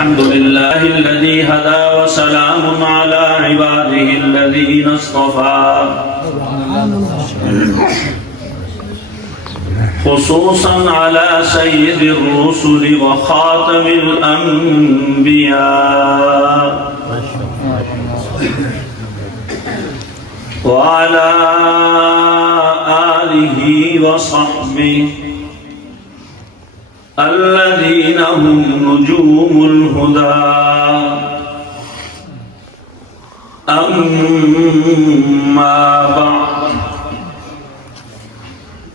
الحمد لله الذي هدى وسلام على عباده الذين اصطفى خصوصا على سيد الرسل وخاتم الأنبياء وعلى آله وصحبه الذين هم نجوم الهدى أما بعد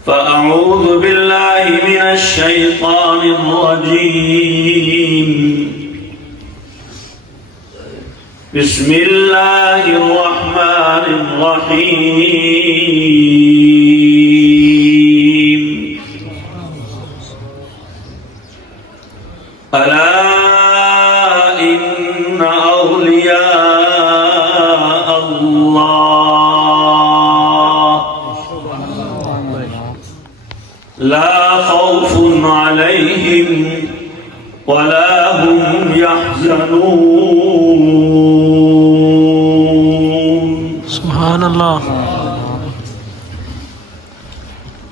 فأعوذ بالله من الشيطان الرجيم بسم الله الرحمن الرحيم ألا إن أولياء الله لا خوف عليهم ولا هم يحزنون سبحان الله.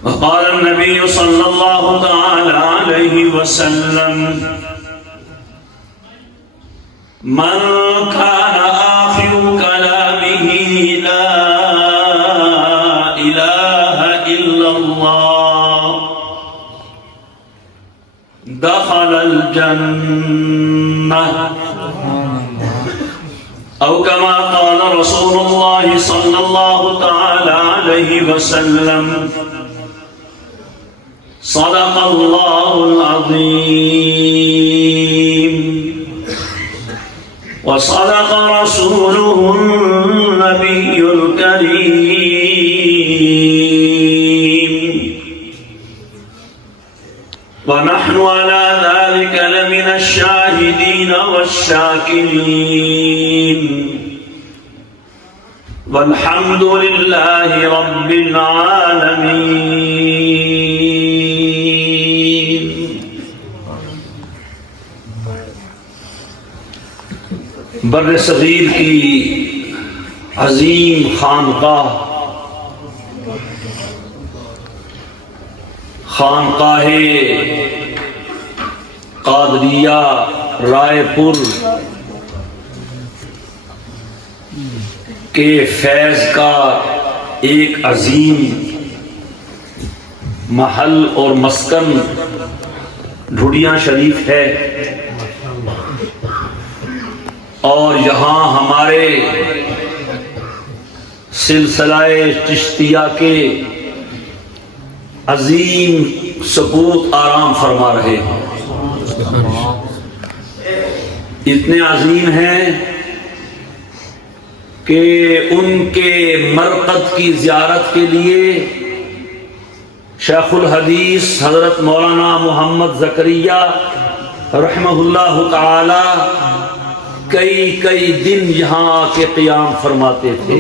وقال النبي صلى الله تعالى عليه وسلم من كان آخر كلامه لا إله إلا الله دخل الجنة أو كما قال رسول الله صلى الله تعالى عليه وسلم صدق الله العظيم وصدق رسوله النبي الكريم ونحن على ذلك لمن الشاهدين والشاكرين والحمد لله رب العالمين. بر صغیر کی عظیم خانقاہ خانقاہ قادریہ رائے پور کے فیض کا ایک عظیم محل اور مسکن ڈھوڈیاں شریف ہے، اور یہاں ہمارے سلسلہ چشتیہ کے عظیم سپوت آرام فرما رہے ہیں. اتنے عظیم ہیں کہ ان کے مرقد کی زیارت کے لیے شیخ الحدیث حضرت مولانا محمد زکریا رحمہ اللہ تعالی کئی دن یہاں آ کے قیام فرماتے تھے.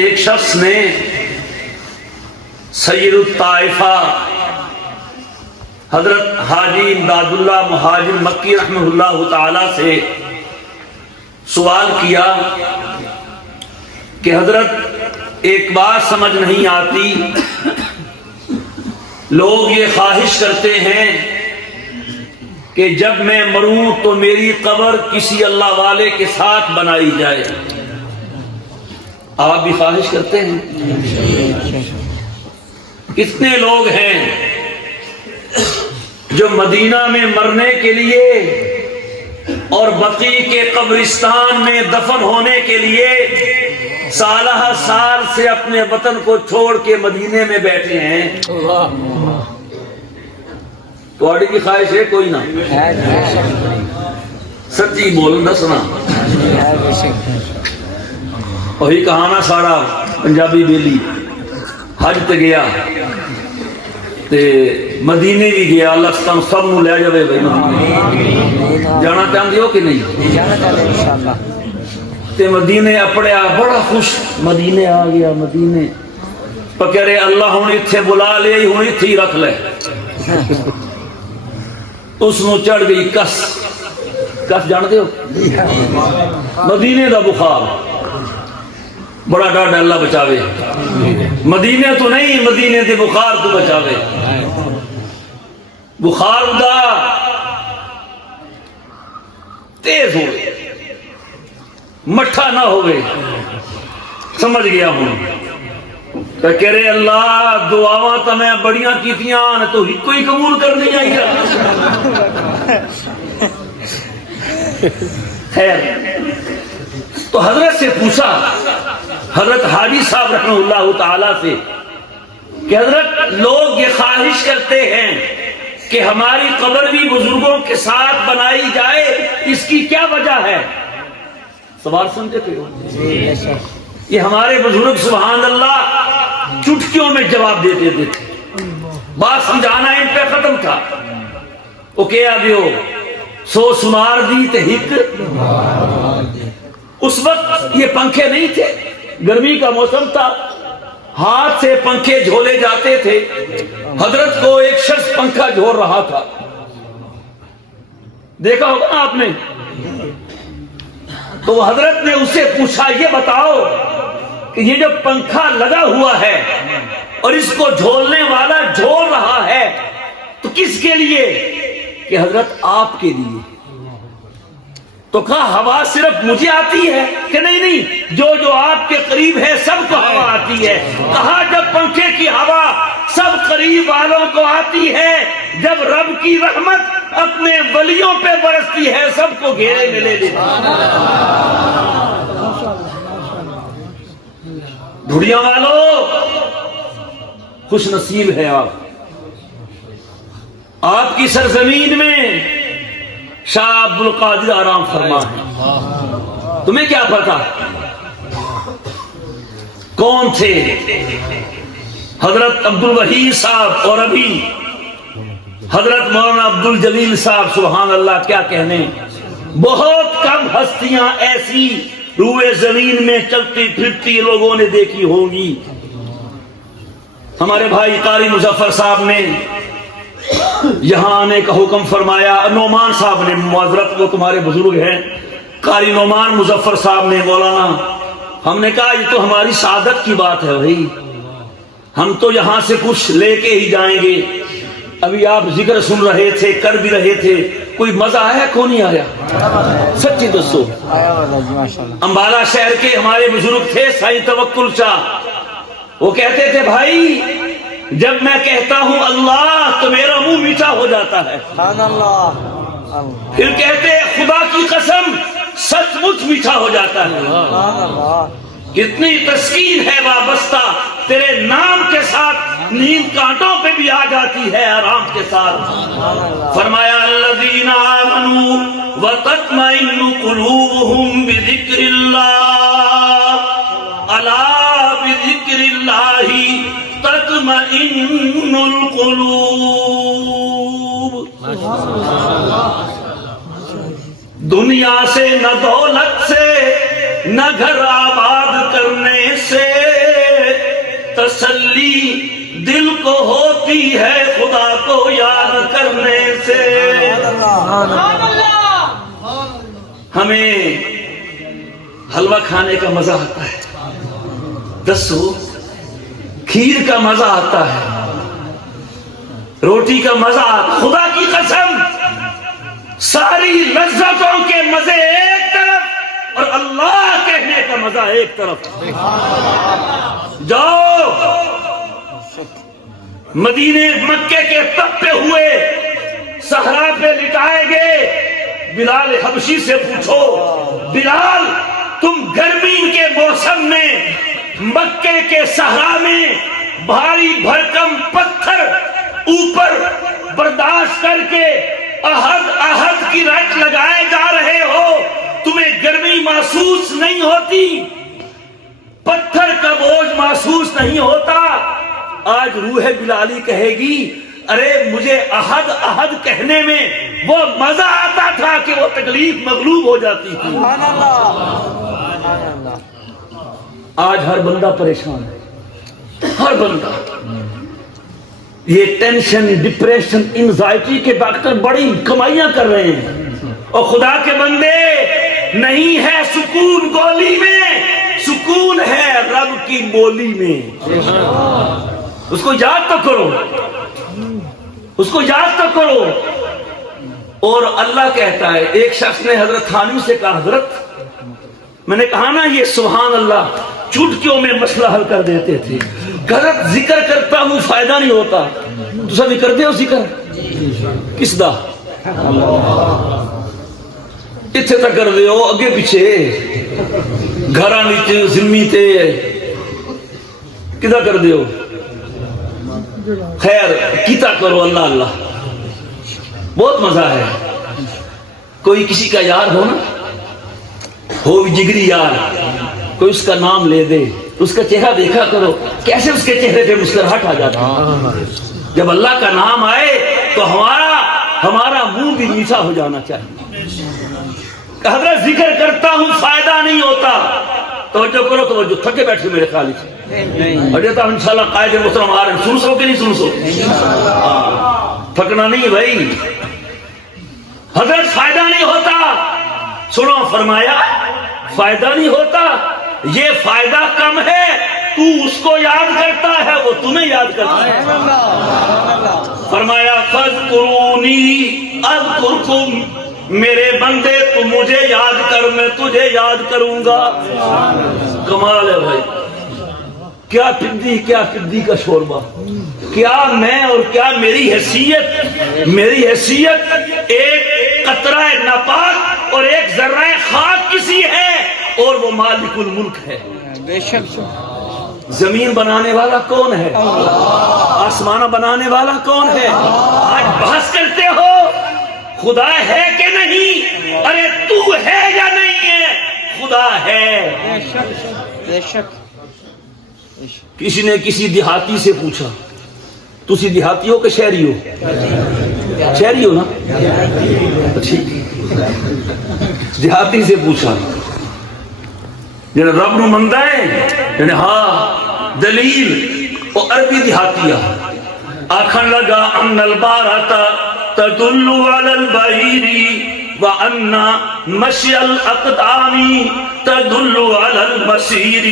ایک شخص نے سید الطائفہ حضرت حاجی امداد اللہ مہاجر مکی رحمہ اللہ تعالی سے سوال کیا کہ حضرت ایک بات سمجھ نہیں آتی، لوگ یہ خواہش کرتے ہیں کہ جب میں مروں تو میری قبر کسی اللہ والے کے ساتھ بنائی جائے. آپ بھی خواہش کرتے ہیں؟ کتنے لوگ ہیں جو مدینہ میں مرنے کے لیے اور بقیع کے قبرستان میں دفن ہونے کے لیے سالہ سال سے اپنے وطن کو چھوڑ کے مدینے میں بیٹھے ہیں. تھوڑی کی خواہش ہے کوئی نہ؟ سچی بول دسنا. وہی کہانا سارا پنجابی بیلی حج تے گیا تے مدینے بھی گیا، اللہ سب نو لے جاوے بھائی. جانا چاہتے ہو کہ نہیں؟ تے مدینے اپڑیا بڑا خوش، مدینے آ گیا. مدینے پکڑے اللہ ہوں اتھے بلا لے، ہوں اتھے ہی رکھ لے. اس نو چڑھ گئی کس جانتے ہو مدینے دا بخار بڑا ڈاڈا اللہ بچاوے مدینے تو نہیں مدینے دے بخار تو بچاوے بخار دا تیز ہوئے مٹھا نہ ہوئے سمجھ گیا ہوں کہ کہہ رہے اللہ دعاواں تو میں بڑیاں کیتیاں تو ہی کوئی قبول کرنی آئی خیر تو حضرت سے پوچھا حضرت حاجی صاحب رحمہ اللہ تعالی سے کہ حضرت لوگ یہ خواہش کرتے ہیں کہ ہماری قبر بھی بزرگوں کے ساتھ بنائی جائے اس کی کیا وجہ ہے سوال سمجھے تھے یہ ہمارے بزرگ سبحان اللہ چٹکیوں میں جواب دیتے تھے بات سمجھانا ان پہ ختم تھا وہ کیا دیو سو سمار دی تہک اس وقت یہ پنکھے نہیں تھے گرمی کا موسم تھا ہاتھ سے پنکھے جھولے جاتے تھے حضرت کو ایک شخص پنکھا جھول رہا تھا دیکھا ہوگا نا آپ نے تو حضرت نے اسے پوچھا یہ بتاؤ کہ یہ جو پنکھا لگا ہوا ہے اور اس کو جھولنے والا جھول رہا ہے تو کس کے لیے کہ حضرت آپ کے لیے تو کہا ہوا صرف مجھے آتی ہے کہ نہیں جو آپ کے قریب ہے سب کو ہوا آتی ہے کہا جب پنکھے کی ہوا سب قریب والوں کو آتی ہے جب رب کی رحمت اپنے ولیوں پہ برستی ہے سب کو گھیرے میں لے لیتی دھڑیاں والو خوش نصیب ہے آپ کی سرزمین میں شاہ عبد القادر آرام فرما ہے تمہیں کیا پتا کون تھے حضرت عبد الوحید صاحب اور ابھی حضرت مولانا عبد الجلیل صاحب سبحان اللہ کیا کہنے بہت کم ہستیاں ایسی روئے زمین میں چلتی پھرتی لوگوں نے دیکھی ہوگی ہمارے بھائی قاری مظفر صاحب نے یہاں آنے کا حکم فرمایا نعمان صاحب نے معذرت وہ تمہارے بزرگ ہیں قاری نعمان مظفر صاحب نے مولانا ہم نے کہا یہ تو ہماری سعادت کی بات ہے بھائی ہم تو یہاں سے کچھ لے کے ہی جائیں گے ابھی آپ ذکر سن رہے تھے کر بھی رہے تھے کوئی مزہ آیا کون نہیں آیا سچی دوستو امبالہ شہر کے ہمارے بزرگ تھے سائیں توکل شاہ وہ کہتے تھے بھائی جب میں کہتا ہوں اللہ تو میرا منہ میٹھا ہو جاتا ہے پھر کہتے خدا کی قسم سچ مچ میٹھا ہو جاتا ہے کتنی تسکین ہے وابستہ تیرے نام کے ساتھ نیند کانٹوں پہ بھی آ جاتی ہے آرام کے ساتھ فرمایا الذین آمنوا وتطمئن قلوبهم بذکر اللہ الا بذکر اللہ تطمئن القلوب دنیا سے نہ دولت سے نہ گھر آباد کرنے سے تسلی دل کو ہوتی ہے خدا کو یاد کرنے سے ہمیں حلوہ کھانے کا مزہ آتا ہے دسو کھیر کا مزہ آتا ہے روٹی کا مزہ آتا خدا کی قسم ساری لذتوں کے مزے ایک طرف اور اللہ کہنے کا مزہ ایک طرف جاؤ مدینے مکے کے تپے ہوئے صحرا پہ لٹائے گئے بلال حبشی سے پوچھو بلال تم گرمی کے موسم میں مکے کے صحرا میں بھاری بھرکم پتھر اوپر برداشت کر کے احد کی رٹ لگائے جا رہے ہو تمہیں گرمی محسوس نہیں ہوتی پتھر کا بوجھ محسوس نہیں ہوتا آج روح بلالی کہے گی ارے مجھے احد کہنے میں وہ مزہ آتا تھا کہ وہ تکلیف مغلوب ہو جاتی تھی آج ہر بندہ پریشان ہے ہر بندہ یہ ٹینشن، ڈپریشن، انزائٹی کے ڈاکٹر بڑی کمائیاں کر رہے ہیں، اور خدا کے بندے نہیں ہے سکون گولی میں، سکون ہے رب کی بولی میں۔ اس کو یاد تو کرو، اس کو یاد تو کرو۔ اور اللہ کہتا ہے، ایک شخص نے حضرت تھانوی سے کہا، حضرت میں نے کہا نا یہ سبحان اللہ چٹکیوں میں مسئلہ حل کر دیتے تھے، غلط ذکر کرتا ہوں فائدہ نہیں ہوتا، تو سب کر دے ہو ذکر کس دا اتنے تک کر دے ہو، اگے پیچھے گھراں نیچے زمین تے کدا کر دے ہو، خیر کیتا کرو اللہ اللہ، بہت مزہ ہے۔ کوئی کسی کا یار ہو نا، ہو جگری یار، کوئی اس کا نام لے دے، اس کا چہرہ دیکھا کرو کیسے اس کے چہرے پہ مسکراہٹ آ جاتی ہے۔ جب اللہ کا نام آئے تو ہمارا منہ بھی میٹھا ہو جانا چاہیے۔ حضرت ذکر کرتا ہوں فائدہ نہیں ہوتا، توجہ کرو، توجہ تھکے بیٹھے میرے خالی سے، اور جاتا ہوں انشاءاللہ قائد محترم آ رہے ہیں، سن سو کہ نہیں سن سو، تھکنا نہیں بھائی۔ حضرت فائدہ نہیں ہوتا، سنو فرمایا فائدہ نہیں ہوتا، یہ فائدہ کم ہے، تو اس کو یاد کرتا ہے وہ تمہیں یاد کرتا ہے۔ فرمایا فاذکرونی اذکرکم، میرے بندے تو مجھے یاد کر میں تجھے یاد کروں گا۔ کمال ہے بھائی، کیا پدی کا شوربہ، کیا میں اور کیا میری حیثیت ایک قطرہ ناپاک اور ایک ذرہ خاک کسی ہے، اور وہ مالک الملک ہے۔ بے شک زمین بنانے والا کون ہے؟ آسمانہ بنانے والا کون ہے؟ آج بحث کرتے ہو خدا ہے کہ نہیں، ارے تو ہے یا نہیں ہے، خدا ہے۔ بے شک۔ کسی نے کسی دیہاتی سے پوچھا، تسی دیہاتی ہو کہ شہری ہو؟ شہری ہو نا؟ ٹھیک، دیہاتی سے پوچھا جنہیں رب نو مندہ ہے، جنہیں ہاں دلیل، وہ عربی دیہاتیہ آکھن لگا ان البارات تدل علی البعیر وان مشی الاقدام تدل علی المسیر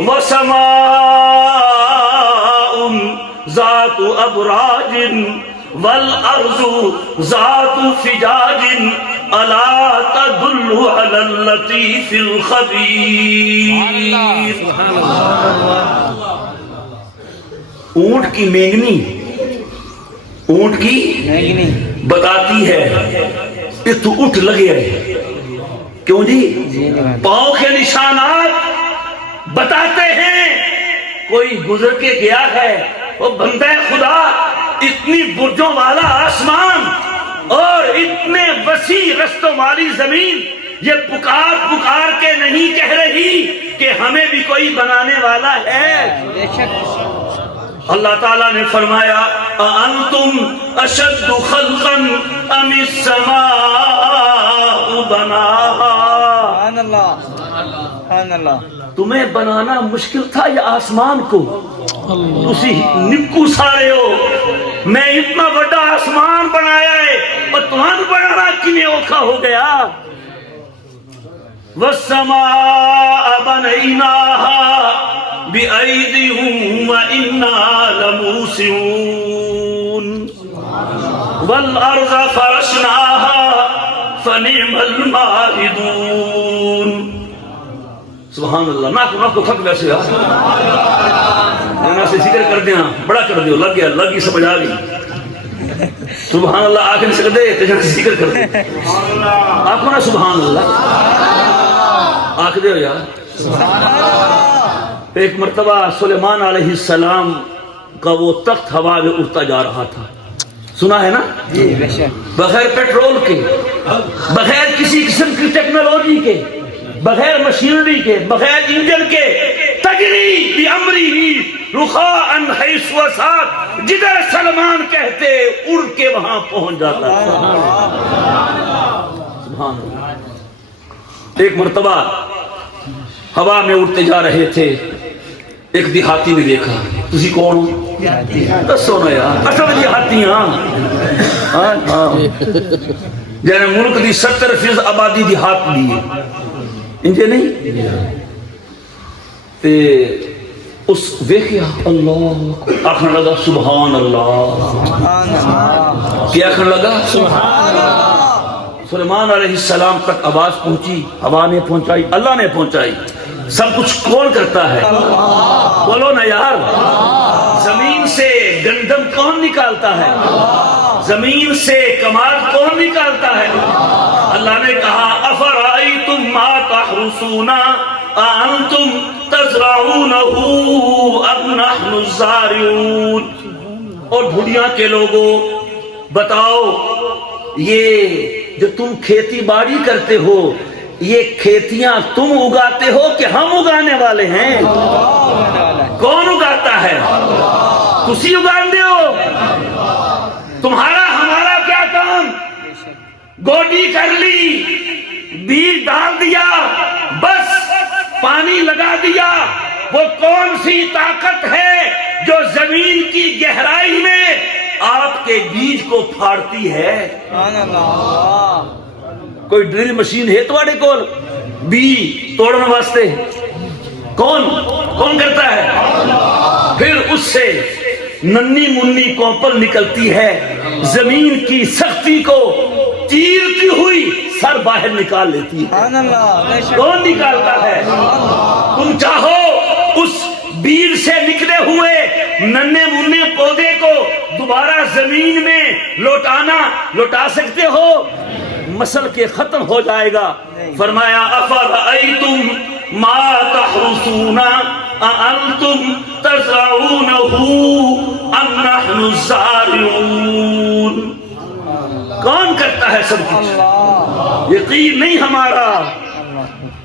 وسماء ذات ابراج والارض ذات فجاج الا تدل علی اللطیف الخبیر۔ اونٹ کی مینگنی بتاتی ہے کہ تو اٹھ لگے ہے، کیوں جی؟ پاؤں کے نشانات بتاتے ہیں کوئی گزر کے گیا ہے۔ وہ بندہ خدا، اتنی برجوں والا آسمان اور اتنے وسیع رستوں والی زمین، یہ پکار کے نہیں کہہ رہی کہ ہمیں بھی کوئی بنانے والا ہے۔ اللہ تعالیٰ نے فرمایا اَأَنْتُمْ أَشَدُّ خَلْقًا أَمِ السَّمَاءُ بَنَاهَا۔ سبحان اللہ۔ تمہیں بنانا مشکل تھا یا آسمان کو؟ تسی نکو سارے ہو، میں اتنا بڑا آسمان بنایا ہے اور تمہیں بنانا کنے اوکھا ہو گیا۔ وَالسَّمَاءَ بَنَيْنَاهَا بِأَيْدِهِمْ وَإِنَّا لَمُوسِعُونَ وَالْأَرْضَ فَرَشْنَاهَا فَنِعْمَ الْمَاهِدُونَ۔ سبحان اللہ۔ نہ کو تھک ویسے یار سے ذکر کر دیا، بڑا کر دیو، لگ گیا، لگ گئی، سمجھ آ گئی۔ سبحان اللہ آخر نہیں سکتے تجھے ذکر کر دے، آخو نا سبحان اللہ آخ دے ہو یار۔ ایک مرتبہ سلیمان علیہ السلام کا وہ تخت ہوا میں اڑتا جا رہا تھا، سنا ہے نا؟ بغیر پیٹرول کے، بغیر کسی قسم کی ٹیکنالوجی کے، بغیر مشینری کے، بغیر انجن کے، تجری بِأَمْرِهِ رُخَاءً حَيْثُ وَسَعَتْ، جدھر سلمان کہتے اڑ کے وہاں پہنچ جاتا تھا۔ سبحان اللہ۔ ایک مرتبہ ہوا میں اڑتے جا رہے تھے، ایک دیہاتی نے دیکھا تسی کون ہو دسو نا یار اصل دیہاتی ہاں جنہیں ملک دی 70% آبادی دیہات دی انجے نہیں تے اس ویکھیا اللہ آخر لگا سبحان اللہ کیا آخر لگا سبحان اللہ سلیمان علیہ السلام تک آواز پہنچی ہوا نے پہنچائی اللہ نے پہنچائی سب کچھ کون کرتا ہے بولو نا یار زمین سے گندم کون نکالتا ہے زمین سے کمال کون نکالتا ہے اللہ نے کہا افرائیتم ما تحرسون انتم تزرعونہ ام نحن الزارعون اور بھڑیاں کے لوگوں بتاؤ یہ جو تم کھیتی باڑی کرتے ہو یہ کھیتیاں تم اگاتے ہو کہ ہم اگانے والے ہیں کون اگاتا ہے تسی اگاندے ہو تمہارا ہمارا کیا کام گوڈی کر لی بیج ڈال دیا بس پانی لگا دیا وہ کون سی طاقت ہے جو زمین کی گہرائی میں آپ کے بیج کو پھاڑتی ہے کوئی ڈرل مشین ہے تمہارے کول بی توڑنے واسطے کون کرتا ہے پھر اس سے ننی منی کوپل نکلتی ہے زمین کی سختی کو چیرتی ہوئی سر باہر نکال لیتی ہے کون نکالتا ہے تم چاہو اس بیج سے نکلے ہوئے ننے منے پودے کو دوبارہ زمین میں لوٹا سکتے ہو مسل کے ختم ہو جائے گا فرمایا افرأیتم ما تحرسون اانتم تزرعونہ ام نحن الزارعون کون کرتا ہے سب کچھ یقین نہیں ہمارا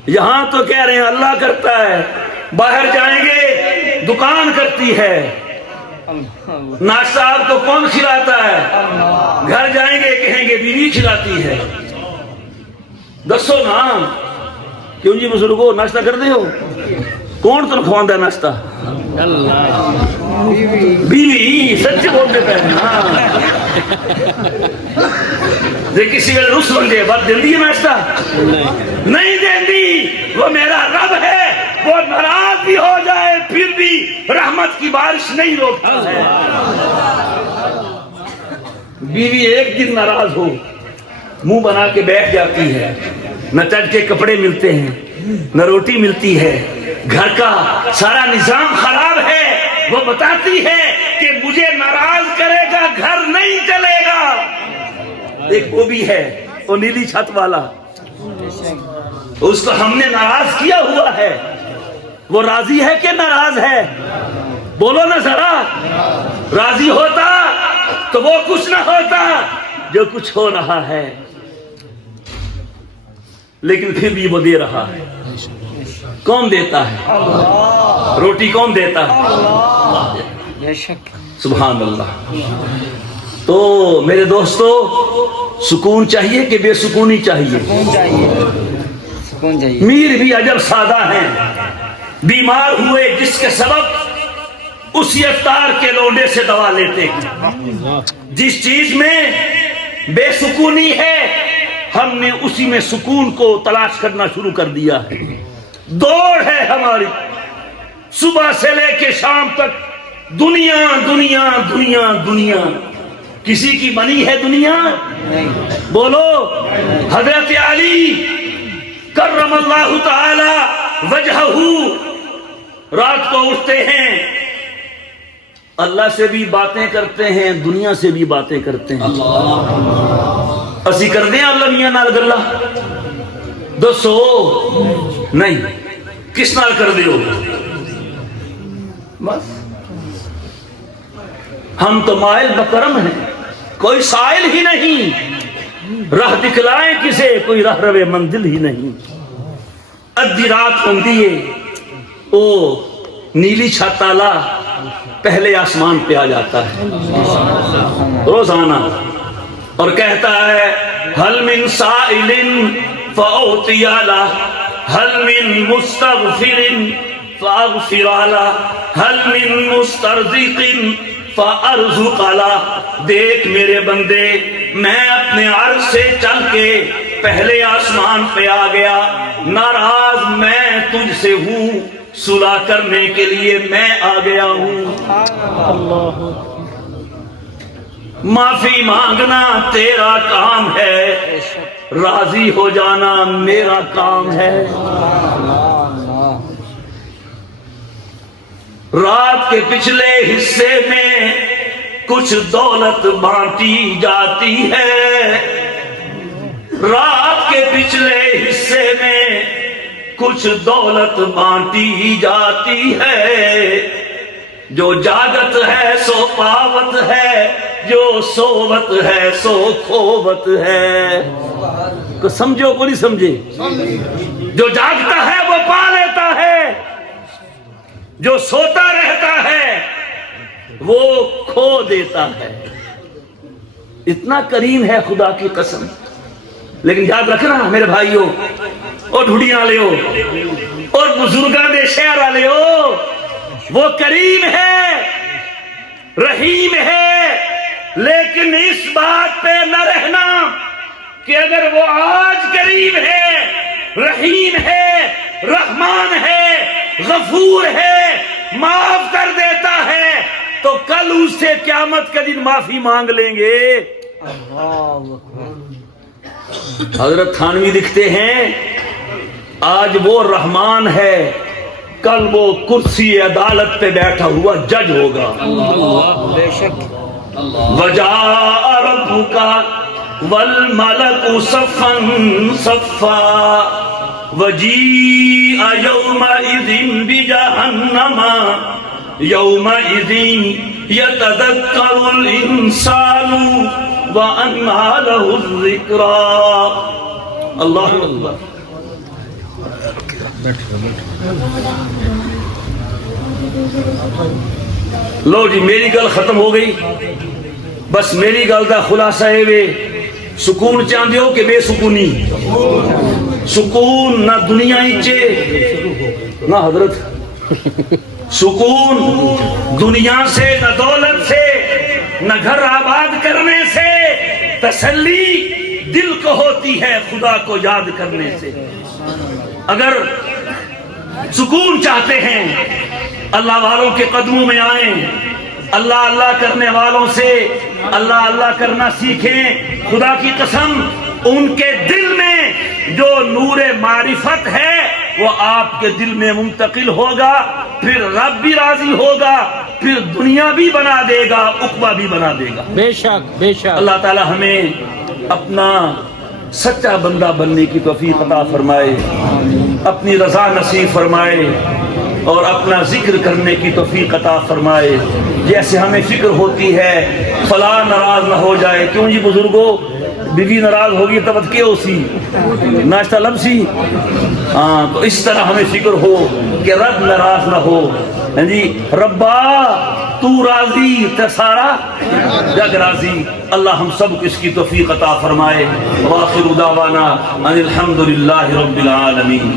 یہاں تو کہہ رہے ہیں اللہ کرتا ہے باہر جائیں گے دکان کرتی ہے ناشتہ آپ کو کون کھلاتا ہے گھر جائیں گے کہیں گے بیوی کھلاتی ہے دسو نا کیوں جی بزرگو ناشتہ کرتے ہو کون تم کھواندا ناشتہ بیوی سچ بولتے پہنے جے کسی ویلے رس بندے بات دیندی ہے ناشتہ نہیں دیندی وہ میرا رب ہے وہ ناراض بھی ہو جائے پھر بھی رحمت کی بارش نہیں روکتا ہے بیوی ایک دن ناراض ہو منہ بنا کے بیٹھ جاتی ہے نہ چٹ کے کپڑے ملتے ہیں نہ روٹی ملتی ہے گھر کا سارا نظام خراب ہے وہ بتاتی ہے کہ مجھے ناراض کرے گا گھر نہیں چلے گا ایک وہ بھی ہے وہ نیلی چھت والا اس کو ہم نے ناراض کیا ہوا ہے وہ راضی ہے کہ ناراض ہے بولو نا ذرا راضی ہوتا تو وہ کچھ نہ ہوتا جو کچھ ہو رہا ہے لیکن پھر بھی وہ دے رہا ہے کون دیتا ہے روٹی کون دیتا ہے سبحان اللہ تو میرے دوستو سکون چاہیے کہ بے سکونی چاہیے میر بھی عجب سادہ ہیں بیمار ہوئے جس کے سبب اسی اتار کے لونڈے سے دوا لیتے ہیں جس چیز میں بے سکونی ہے ہم نے اسی میں سکون کو تلاش کرنا شروع کر دیا ہے دوڑ ہے ہماری صبح سے لے کے شام تک دنیا دنیا دنیا دنیا کسی کی بنی ہے دنیا بولو حضرت علی کرم اللہ تعالی وجہہ رات کو اٹھتے ہیں اللہ سے بھی باتیں کرتے ہیں دنیا سے بھی باتیں کرتے ہیں اسی کر دیں اللہ میاں نال گلا دسو نہیں کس نال کر دیو بس ہم تو مائل بکرم ہیں کوئی سائل ہی نہیں راہ دکھلائیں کسے کوئی راہ روے منزل ہی نہیں ادھی رات ہوندی ہے او نیلی چھت والا پہلے آسمان پہ آ جاتا ہے روزانہ اور کہتا ہے حل من سائل فأعطی لہ حل من مستغفر فاغفر له هل من مسترزق فارزق له. دیکھ میرے بندے، میں اپنے عرش سے چل کے پہلے آسمان پہ آ گیا، ناراض میں تجھ سے ہوں، صلح کرنے کے لیے میں آ گیا ہوں. معافی مانگنا تیرا کام ہے، راضی ہو جانا میرا کام ہے. رات کے پچھلے حصے میں کچھ دولت بانٹی جاتی ہے، رات کے پچھلے حصے میں کچھ دولت بانٹی جاتی ہے. جو جاگت ہے سو پاوت ہے، جو سووت ہے سو کھووت ہے. تو سمجھو کو نہیں سمجھے؟ جو جاگتا ہے وہ پا لیتا ہے، جو سوتا رہتا ہے وہ کھو دیتا ہے. اتنا کریم ہے خدا کی قسم. لیکن یاد رکھنا میرے بھائیوں اور ڈھوڑیاں لے اور بزرگاں دے شہر لے، وہ کریم ہے، رحیم ہے، لیکن اس بات پہ نہ رہنا کہ اگر وہ آج کریم ہے، رحیم ہے، رحمان ہے، غفور ہے، معاف کر دیتا ہے، تو کل اس سے قیامت کا دن معافی مانگ لیں گے. حضرت تھانوی لکھتے ہیں آج وہ رحمان ہے، کل وہ کرسی عدالت پہ بیٹھا ہوا جج ہوگا. بے شک. وجاء ربک والملک صفا صفا وجیء یومئذ بجہنم یومئذ یتذکر الانسان وانى له الذکریٰ. اللہ اکبر. لو جی میری گل ختم ہو گئی. بس میری گل دا خلاصہ ہے وے سکون چاہتے ہو کہ بے سکونی؟ سکون نہ دنیا چے نہ حضرت، سکون دنیا سے نہ دولت سے نہ گھر آباد کرنے سے، تسلی دل کو ہوتی ہے خدا کو یاد کرنے سے. اگر سکون چاہتے ہیں اللہ والوں کے قدموں میں آئیں، اللہ اللہ کرنے والوں سے اللہ اللہ کرنا سیکھیں. خدا کی قسم ان کے دل میں جو نور معرفت ہے وہ آپ کے دل میں منتقل ہوگا، پھر رب بھی راضی ہوگا، پھر دنیا بھی بنا دے گا، عقبہ بھی بنا دے گا. بے شک بے شک. اللہ تعالی ہمیں اپنا سچا بندہ بننے کی توفیق عطا فرمائے، اپنی رضا نصیب فرمائے اور اپنا ذکر کرنے کی توفیق عطا فرمائے. جیسے ہمیں فکر ہوتی ہے فلاں ناراض نہ ہو جائے، کیوں جی بزرگوں، بیوی ناراض ہوگی تب کیوں سی ناشتہ لب سی. ہاں تو اس طرح ہمیں فکر ہو کہ رب ناراض نہ ہو. جی ربا تو راضی تو سارا جگ راضی. اللہ ہم سب کو اس کی توفیق عطا فرمائے. وآخر دعوانا ان الحمد للہ رب العالمین.